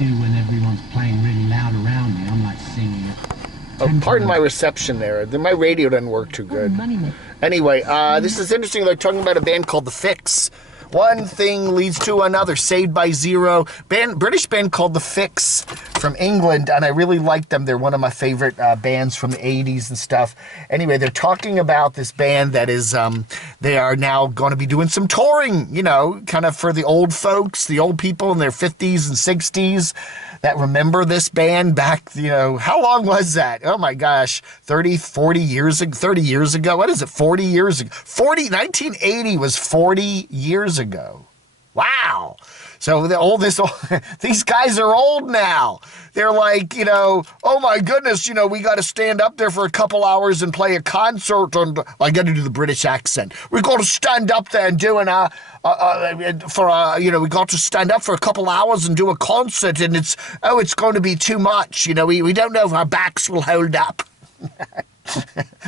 do when everyone's playing really loud around me. I'm like singing it. Oh, pardon my reception there. My radio doesn't work too good. Anyway, this is interesting. They're talking about a band called The Fix. One thing leads to another. Saved by Zero. British band called The Fix from England, and I really like them. They're one of my favorite bands from the 80s and stuff. Anyway, they're talking about this band that is, they are now going to be doing some touring, you know, kind of for the old folks, the old people in their 50s and 60s that remember this band back, you know, how long was that? Oh my gosh, 30 years ago. What is it, 40 years ago? 1980 was 40 years ago. Wow. So these guys are old now. They're like, you know, oh my goodness, you know, we got to stand up there for a couple hours and play a concert. I got to do the British accent. We got to stand up there and do we got to stand up for a couple hours and do a concert, and it's going to be too much. You know, we don't know if our backs will hold up.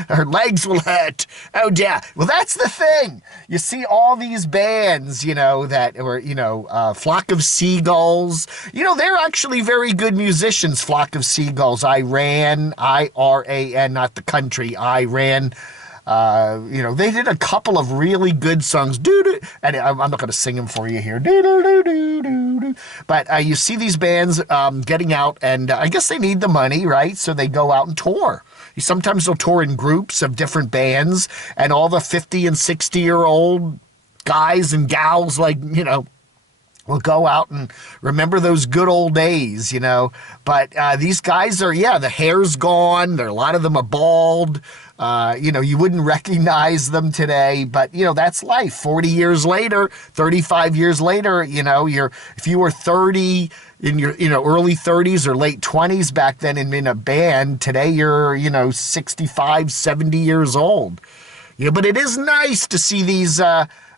Her legs will hurt. Oh dear. Well, that's the thing. You see all these bands, you know, that were, you know, Flock of Seagulls. You know, they're actually very good musicians, Flock of Seagulls. Iran, I-R-A-N, not the country, Iran. You know, they did a couple of really good songs. And I'm not going to sing them for you here. But you see these bands getting out, and I guess they need the money, right? So they go out and tour. Sometimes they'll tour in groups of different bands, and all the 50 and 60-year-old guys and gals, like, you know, will go out and remember those good old days, you know. But these guys are, the hair's gone. A lot of them are bald. You know, you wouldn't recognize them today, but, you know, that's life. 40 years later, 35 years later, you know, if you were 30 in your, you know, early 30s or late 20s back then and in a band, today you're, you know, 65, 70 years old. You know, but it is nice to see these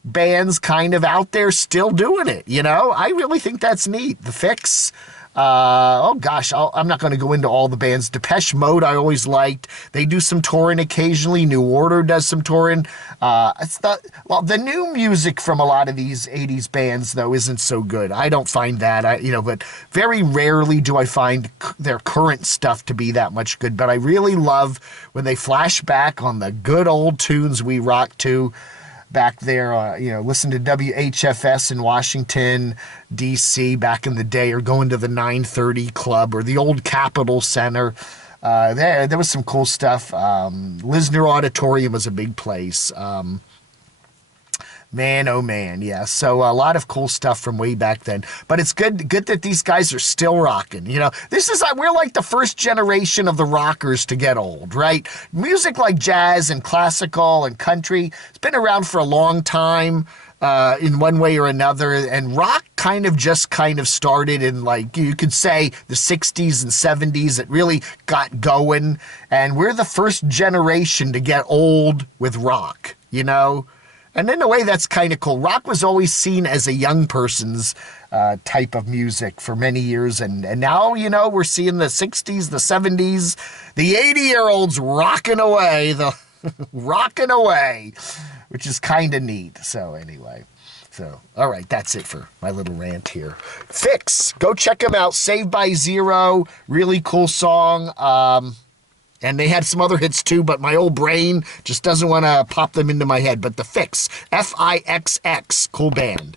bands kind of out there still doing it, you know? I really think that's neat. The Fix. Oh gosh, I'm not going to go into all the bands. Depeche Mode I always liked. They do some touring occasionally. New Order does some touring. The new music from a lot of these 80s bands, though, isn't so good. I don't find that, but very rarely do I find their current stuff to be that much good. But I really love when they flash back on the good old tunes we rocked to back there, listen to WHFS in Washington, D.C. back in the day, or going to the 930 Club or the old Capitol Center. There was some cool stuff. Lisner Auditorium was a big place. Man, oh man, yeah. So a lot of cool stuff from way back then. But it's good that these guys are still rocking. You know, we're like the first generation of the rockers to get old, right? Music like jazz and classical and country, it's been around for a long time in one way or another. And rock kind of started in, like, you could say the 60s and 70s. It really got going. And we're the first generation to get old with rock, you know? And in a way, that's kind of cool. Rock was always seen as a young person's type of music for many years. And now, you know, we're seeing the 60s, the 70s, the 80-year-olds rocking away, which is kind of neat. So anyway, all right, that's it for my little rant here. Fix, go check them out. Saved by Zero, really cool song. And they had some other hits too, but my old brain just doesn't want to pop them into my head. But The Fix, F-I-X-X, cool band.